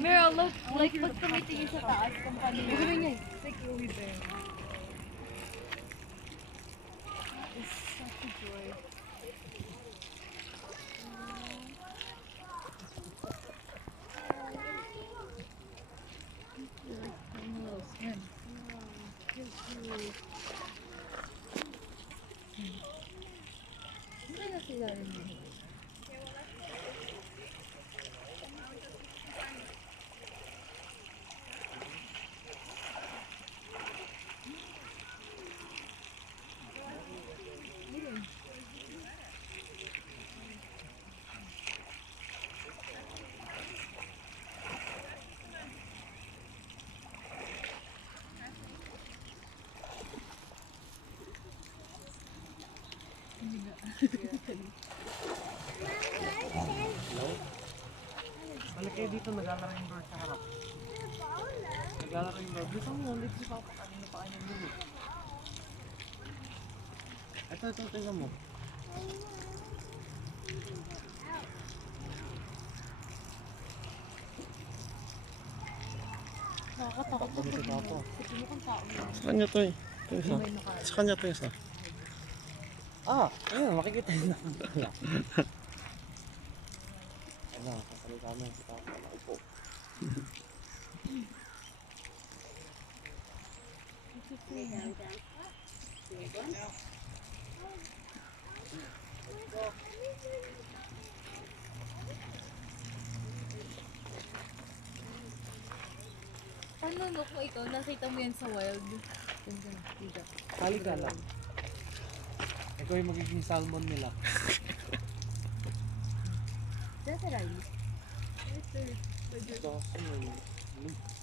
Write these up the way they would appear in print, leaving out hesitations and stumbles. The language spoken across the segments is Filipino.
Meryl, look, like, pag tumitingin sa taas, kung paano yun. Gawin niya eh. It's like really there. It's such a joy. You're like playing a little swim. Hindi na sila rin yun. Balik kayo dito, naglalaro yung bird sa harap. Naglalaro yung bird. Gusto mo, ulit si Papa, kanina pa kayo ng bulo. Ito, tingnan mo. Nakakatakot Takbo si Papa. Sa kanya to eh. Ito isa. Sa kanya to isa. Ah, ayun, makikita yun na. Ano, kasalita mo si Papa. Naupo. Paano no kung ikaw nakita mo yan sa wild? Kali ka lang. Ikaw yung magiging salmon nila. That's right. Ito, ano yun?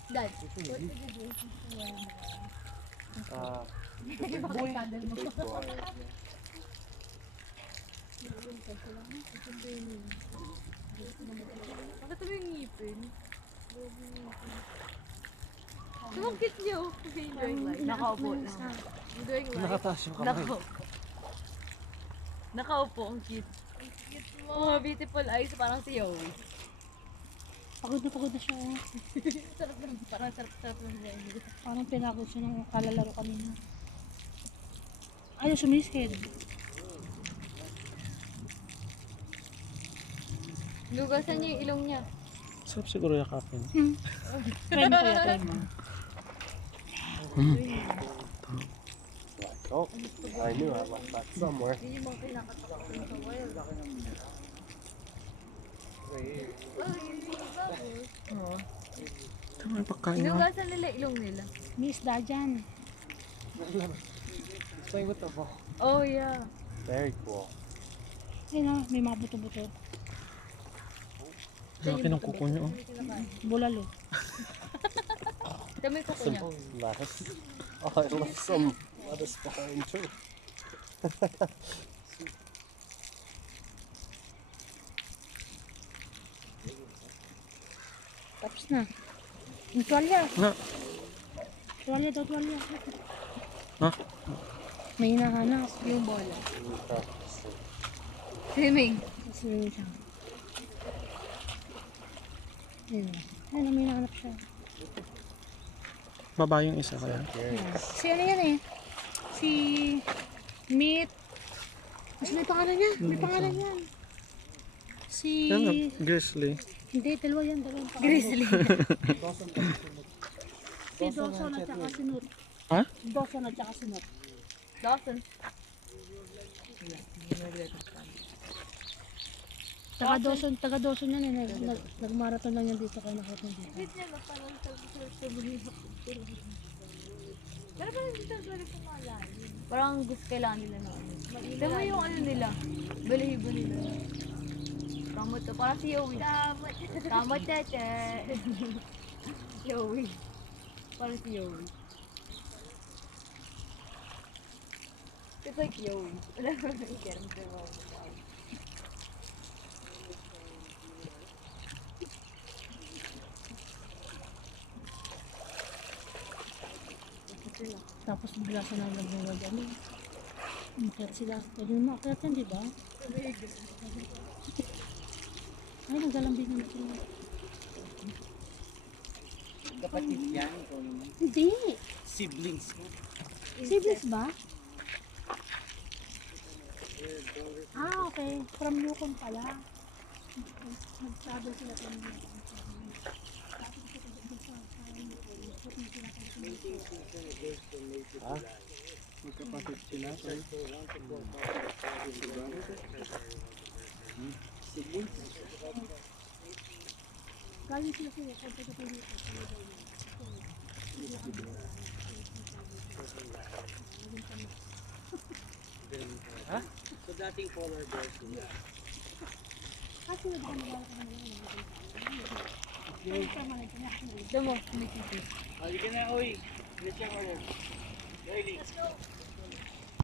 Dad, Ito what yun. did you do sa wild? Ah, Big boy. big boy. Bakit ba yung ngipin? Sumakit niyo. Enjoying life. Nakaupo lang. Enjoying life. Nakataas yung kamay. Nakaupo. Nakaupo, ang cute. Oh, beautiful eyes, parang si Yowie. pagod na siya. Oh. Sarap lang, parang sarap lang niya. Parang pinagod siya ng kalalaro kanina. Ayaw sumisid. Lugasan niya yung ilong niya. Sarap siguro yakapin. Try mo kuya, try mo. Oh, I knew I left that somewhere. Yun yung mga pinakatakot sa wild. Oo. Tama yung pagkain mo. Lugasan nila ilong nila. May isda dyan. Play with the ball. Oh, yeah. Very cool. Ayun na, may mga buto-buto. Laki ng kuko niyo. Oh. Bulalo. Dami ko Some niya. lettuce. Oh, I left some lettuce behind too. Tapos na. Yung tuwalya. Na. Tuwalya daw, tuwalya. Ha? May hinahanap. Yung bola. Swimming. Swimming siya. Ayun. Ayun, may hinahanap siya. Baba yung isa kaya. Si ano yan eh? Si Meat. Mas may pangalan niya. May pangalan yan. Si... Yan nga, grizzly. Hindi, dalawa yan. Dalawang pangalan. Grizzly. Si Dawson at saka si Nut. Ha? Dawson at saka si Nut. Dawson. Taga Dawson yan eh. Nag-marathon lang yan dito kaya nakita dito. Wait niya na parang sa buhihap. Pero parang dito sa rin pumalalim. Parang gusto kailangan nila na ano. Tama yung ano nila. Balahibo nila. Kamot to. Parang si Yowie. Kamot. Kamot tete. Yowie. Parang si Yowie. It's like Yowie. Wala mo na i-get him to Tapos bigla sa nalagawag ano. Umakyat sila. Pwede naman umakyat yan, di ba? Ay, naglalambing na sila. Kapatid yan, ikaw naman. Hindi. Siblings ko. Siblings ba? Ah, okay. From Yukon pala. Nag-travel sila from Yukon. Magkapatid sila. Siblings? Galing sila sila. Pagkakapili ko. Ha? So dating polar bears nila. Kasi nagkamagala ka naman. Ito mo, may titi. Halika na, oy. Let's go.